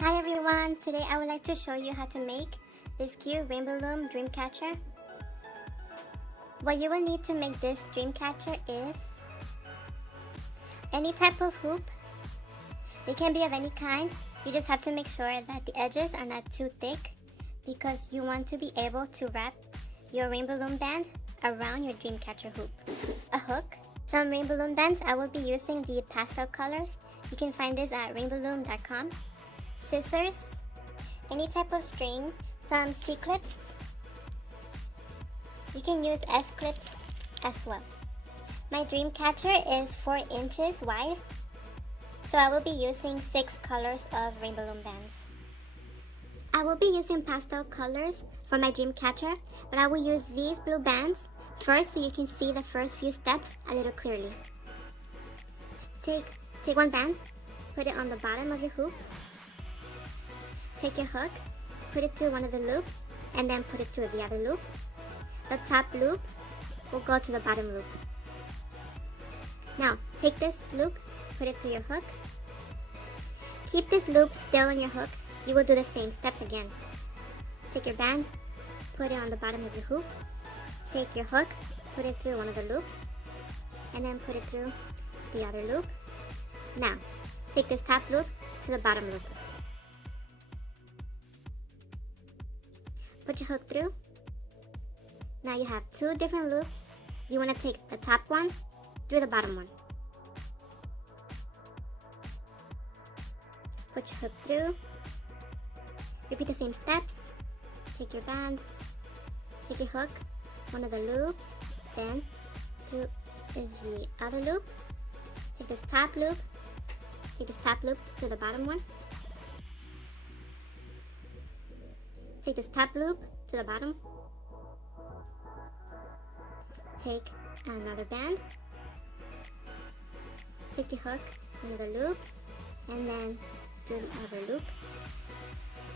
Hi everyone, today I would like to show you how to make this cute rainbow loom dream catcher. What you will need to make this dream catcher is any type of hoop. It can be of any kind. You just have to make sure that the edges are not too thick because you want to be able to wrap your rainbow loom band around your dream catcher hoop. A hook. Some rainbow loom bands, I will be using the pastel colors. You can find this at rainbowloom.com. Scissors, any type of string, some C-clips. You can use S-clips as well. My dream catcher is 4 inches wide, so I will be using 6 colors of rainbow loom bands. I will be using pastel colors for my dream catcher, but I will use these blue bands first so you can see the first few steps a little clearly. Take one band, put it on the bottom of your hoop. Take your hook, put it through one of the loops, and then put it through the other loop. The top loop will go to the bottom loop. Now, take this loop, put it through your hook. Keep this loop still on your hook. You will do the same steps again. Take your band, put it on the bottom of your hoop. Take your hook, put it through one of the loops, and then put it through the other loop. Now, take this top loop to the bottom loop. Put your hook through. Now you have 2 different loops. You want to take the top one through the bottom one. Put your hook through. Repeat the same steps. Take your band, take your hook, one of the loops, then through the other loop. Take this top loop, take this top loop to the bottom one. Take this top loop to the bottom. Take another band. Take your hook, one of the loops, and then do the other loop.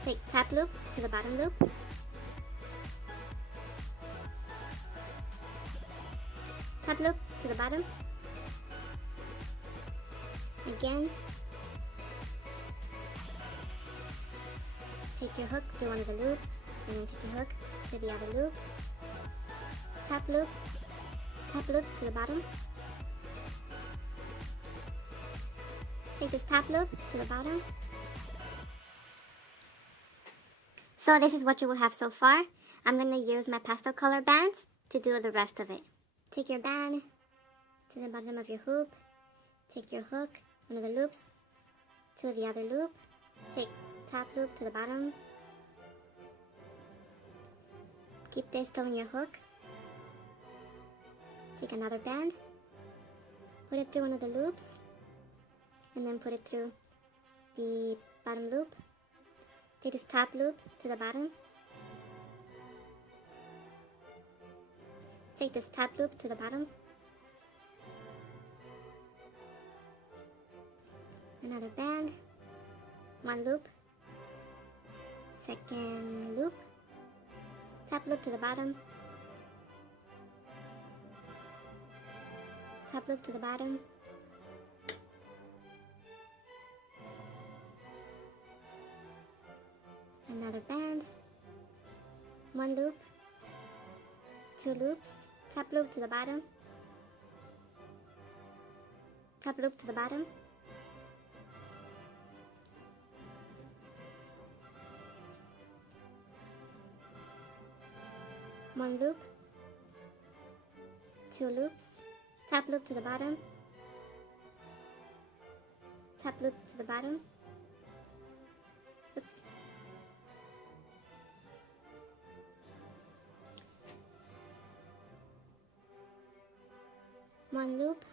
Take top loop to the bottom loop. Top loop to the bottom. Again. Take your hook through one of the loops, and then take your hook to the other loop. Top loop to the bottom. Take this top loop to the bottom. So this is what you will have so far. I'm going to use my pastel color bands to do the rest of it. Take your band to the bottom of your hoop. Take your hook, one of the loops, to the other loop. Take top loop to the bottom. Keep this still in your hook. Take another band, put it through one of the loops, and then put it through the bottom loop. Take this top loop to the bottom. Take this top loop to the bottom. Another band, one loop, second loop, top loop to the bottom, top loop to the bottom, another band, one loop, 2 loops, top loop to the bottom, top loop to the bottom, one loop, 2 loops, top loop to the bottom, top loop to the bottom, oops, one loop,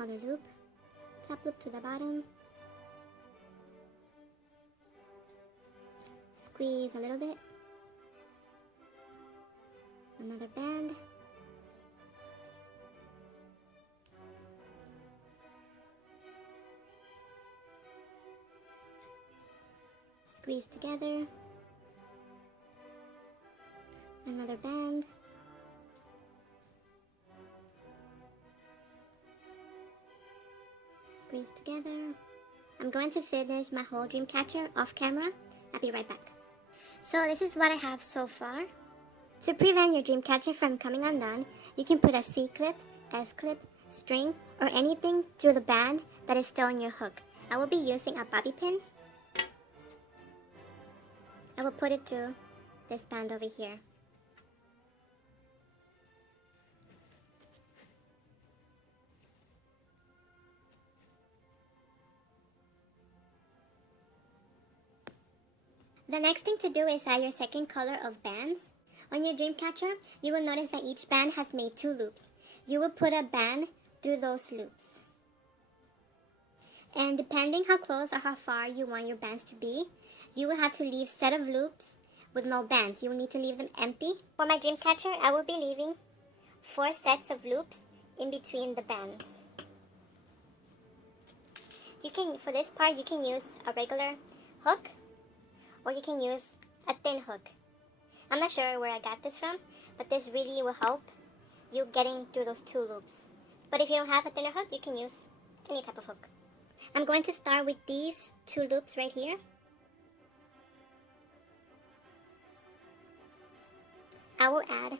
other loop, top loop to the bottom, squeeze a little bit, another band, squeeze together, another band, squeeze together, I'm going to finish my whole dream catcher off camera. I'll be right back. So this is what I have so far. To prevent your dream catcher from coming undone, you can put a C-clip, S-clip, string, or anything through the band that is still on your hook. I will be using a bobby pin. I will put it through this band over here. The next thing to do is add your second color of bands. On your dream catcher, you will notice that each band has made 2 loops. You will put a band through those loops. And depending how close or how far you want your bands to be, you will have to leave set of loops with no bands. You will need to leave them empty. For my dream catcher, I will be leaving 4 sets of loops in between the bands. For this part, you can use a regular hook, or you can use a thin hook. I'm not sure where I got this from, but this really will help you getting through those 2 loops. But if you don't have a thinner hook, you can use any type of hook. I'm going to start with these 2 loops right here. I will add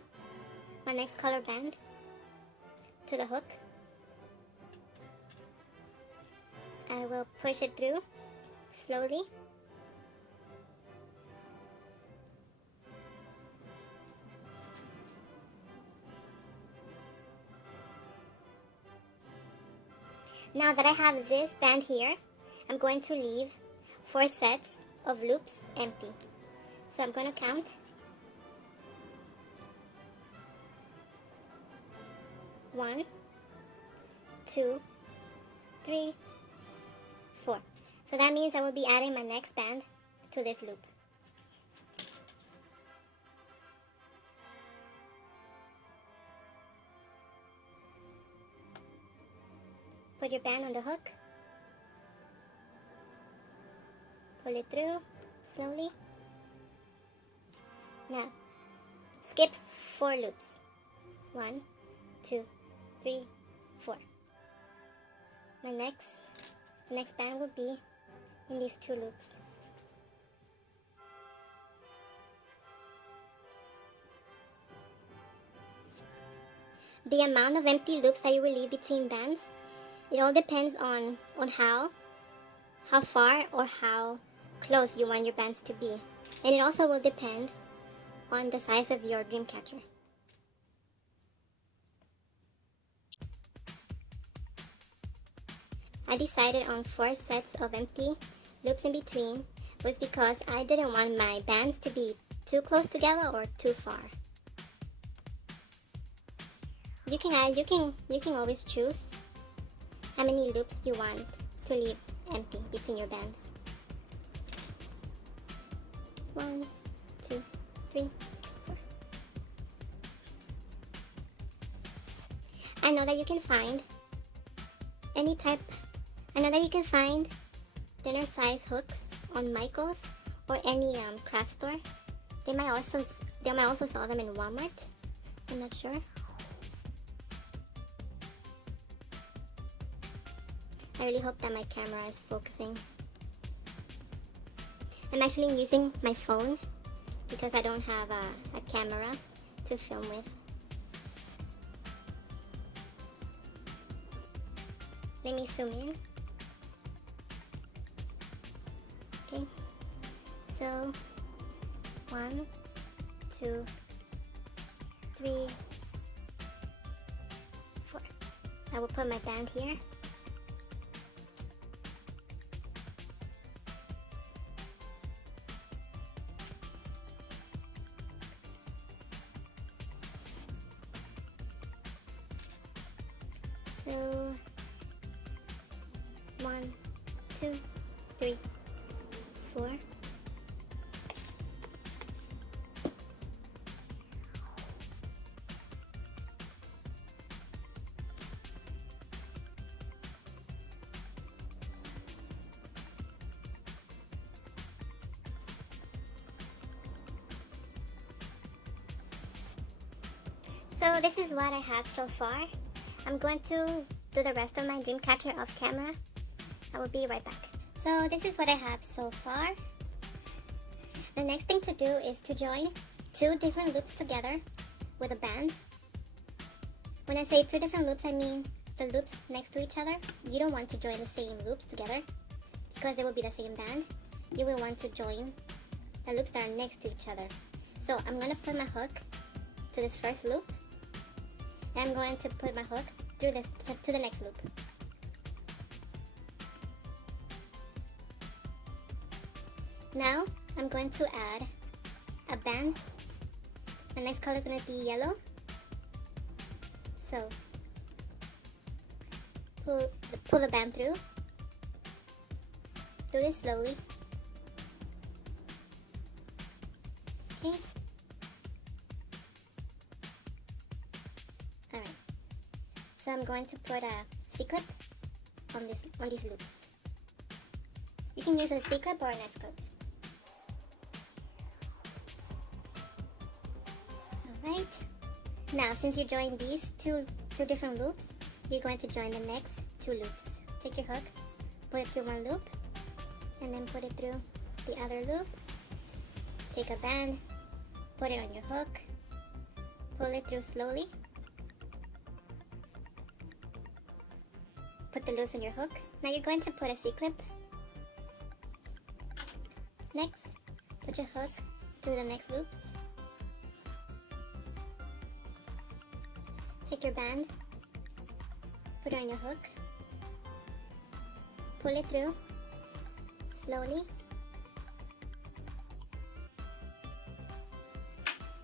my next color band to the hook. I will push it through slowly. Now that I have this band here, I'm going to leave 4 sets of loops empty. So I'm going to count 1, 2, 3, 4. So that means I will be adding my next band to this loop. Put your band on the hook. Pull it through slowly. Now, skip 4 loops. 1, 2, 3, 4. The next band will be in these 2 loops. The amount of empty loops that you will leave between bands, it all depends on how far or how close you want your bands to be. And it also will depend on the size of your dream catcher. I decided on 4 sets of empty loops in between was because I didn't want my bands to be too close together or too far. You can always choose how many loops you want to leave empty between your bands. 1, 2, 3, 4. I know that you can find thinner size hooks on Michael's or any craft store. They might also sell them in Walmart. I'm not sure. I really hope that my camera is focusing. I'm actually using my phone because I don't have a camera to film with. Let me zoom in. Okay, so 1, 2, 3, 4. I will put my band here. So 1, 2, 3, 4. So this is what I have so far. I'm going to do the rest of my dream catcher off camera. I will be right back. So this is what I have so far. The next thing to do is to join 2 different loops together with a band. When I say 2 different loops, I mean the loops next to each other. You don't want to join the same loops together because it will be the same band. You will want to join the loops that are next to each other. So I'm going to put my hook to this first loop, and I'm going to put my hook through this to the next loop. Now I'm going to add a band. The next color is going to be yellow. So pull the band through. Do this slowly. Okay. Alright. So I'm going to put a C-clip on these loops. You can use a C-clip or an S-clip. Alright. Now, since you joined these two different loops, you're going to join the next 2 loops. Take your hook, put it through one loop, and then put it through the other loop. Take a band, put it on your hook, pull it through slowly. Put the loops on your hook. Now you're going to put a C-clip. Next, put your hook through the next loops. Take your band, put it on your hook, pull it through slowly.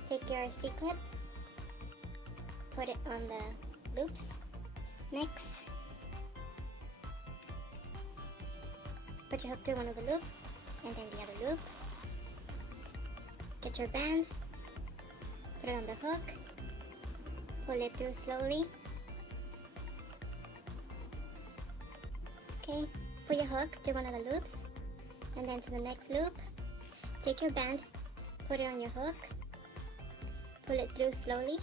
Take your C-clip, put it on the loops. Next, put your hook through one of the loops and then the other loop. Get your band, put it on the hook, pull it through slowly. Okay, put your hook through one of the loops and then to the next loop. Take your band, put it on your hook, pull it through slowly.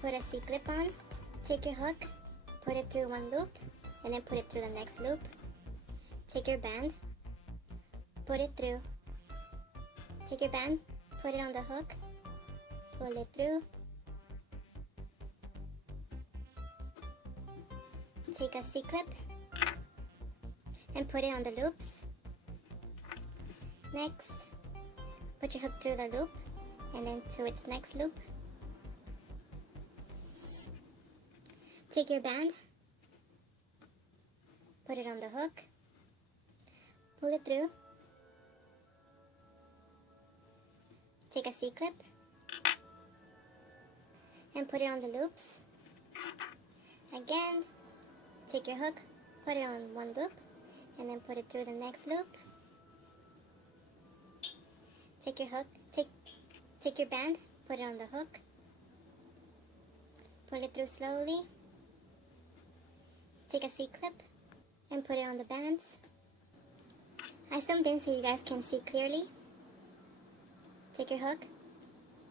Put a C-clip on, take your hook, put it through one loop and then put it through the next loop. Take your band, put it through. Take your band, put it on the hook, pull it through. Take a C-clip and put it on the loops. Next, put your hook through the loop and then to its next loop. Take your band, put it on the hook, pull it through. Take a C-clip and put it on the loops. Again, take your hook, put it on one loop, and then put it through the next loop. Take your hook, take your band, put it on the hook, pull it through slowly. Take a C-clip and put it on the bands. I zoomed in so you guys can see clearly. Take your hook,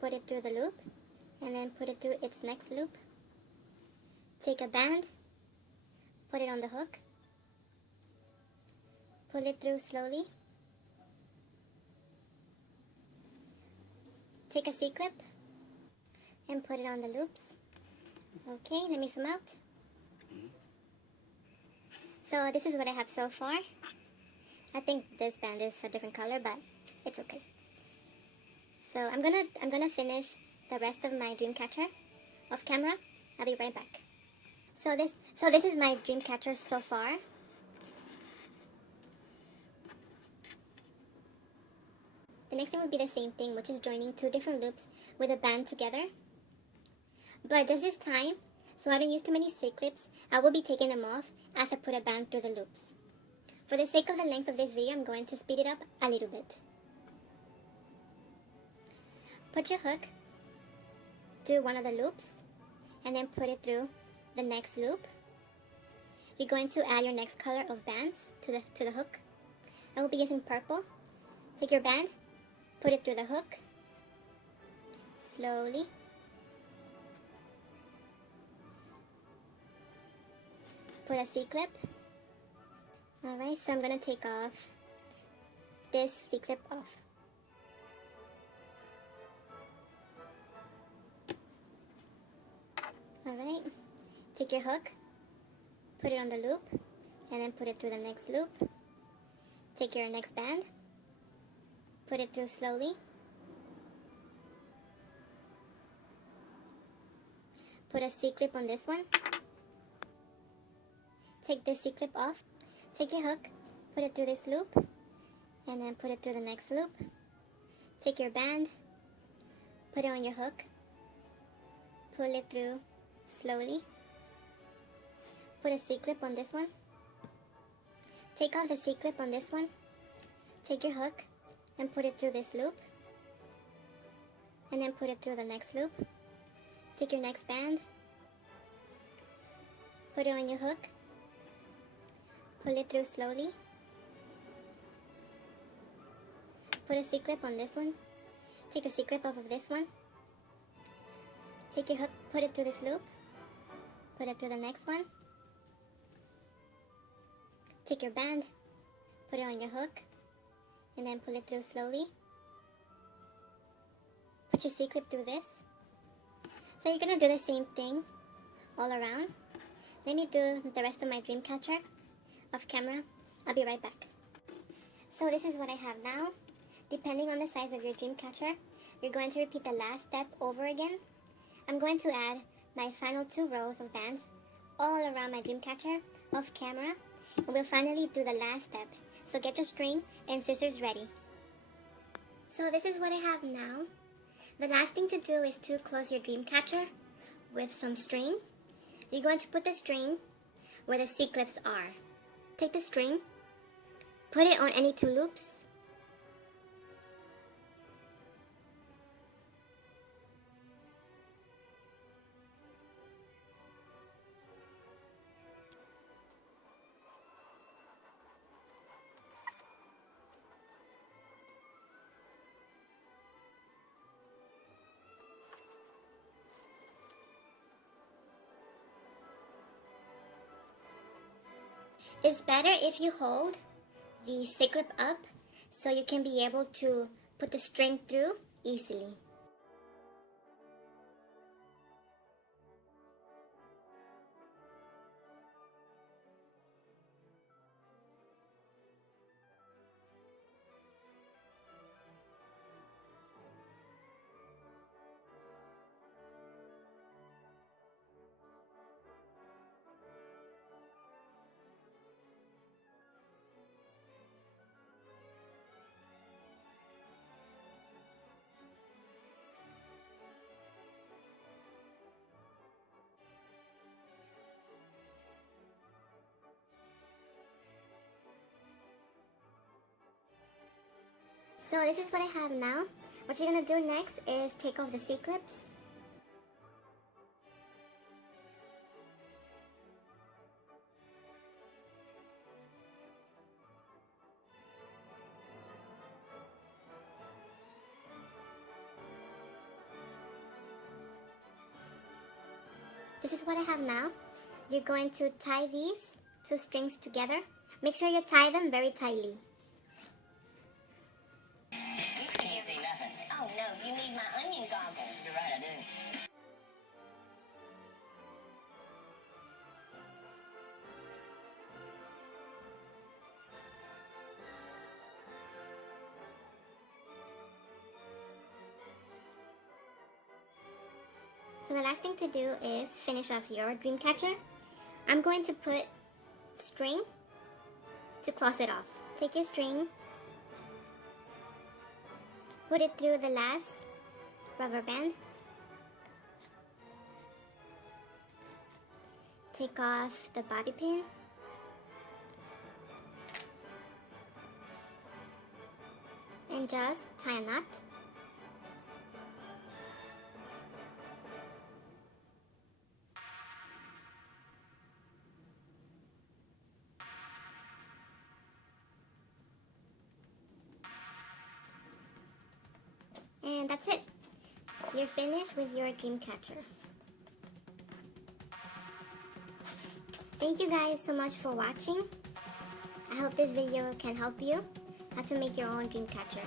put it through the loop, and then put it through its next loop. Take a band, put it on the hook, pull it through slowly. Take a C-clip and put it on the loops. Okay, let me zoom out. So this is what I have so far. I think this band is a different color, but it's okay. So I'm gonna finish the rest of my dream catcher off camera. I'll be right back. So this is my dream catcher so far. The next thing will be the same thing, which is joining 2 different loops with a band together. But just this time, so I don't use too many C-clips, I will be taking them off as I put a band through the loops. For the sake of the length of this video, I'm going to speed it up a little bit. Put your hook through one of the loops and then put it through the next loop. You're going to add your next color of bands to the hook. I will be using purple. Take your band, put it through the hook, slowly. put a C-clip. Alright, so I'm going to take off this C-clip off. Alright, take your hook, put it on the loop, and then put it through the next loop. Take your next band, put it through slowly. Put a C-clip on this one. Take this C-clip off. Take your hook, put it through this loop, and then put it through the next loop. Take your band, put it on your hook, pull it through slowly. Put a C-clip on this one. Take off the C-clip on this one. Take your hook and put it through this loop, and then put it through the next loop. Take your next band, put it on your hook, pull it through slowly. Put a C-clip on this one. Take a C-clip off of this one. Take your hook, put it through this loop, put it through the next one. Take your band, put it on your hook, and then pull it through slowly. Put your C-clip through this. So you're going to do the same thing all around. Let me do the rest of my dream catcher off camera. I'll be right back. So this is what I have now. Depending on the size of your dream catcher, you're going to repeat the last step over again. I'm going to add my final 2 rows of bands all around my dream catcher off camera, and we'll finally do the last step. So get your string and scissors ready. So this is what I have now. The last thing to do is to close your dream catcher with some string. You're going to put the string where the C-clips are. Take the string, put it on any 2 loops. It's better if you hold the C-clip up so you can be able to put the string through easily. So this is what I have now. What you're going to do next is take off the C-clips. This is what I have now. You're going to tie these 2 strings together. Make sure you tie them very tightly. Can you see nothing? Oh no, you need my onion goggles. You're right, I do. So the last thing to do is finish off your dream catcher. I'm going to put string to close it off. Take your string, put it through the last rubber band, take off the bobby pin, and just tie a knot. And that's it. You're finished with your dream catcher. Thank you guys so much for watching. I hope this video can help you how to make your own dream catcher.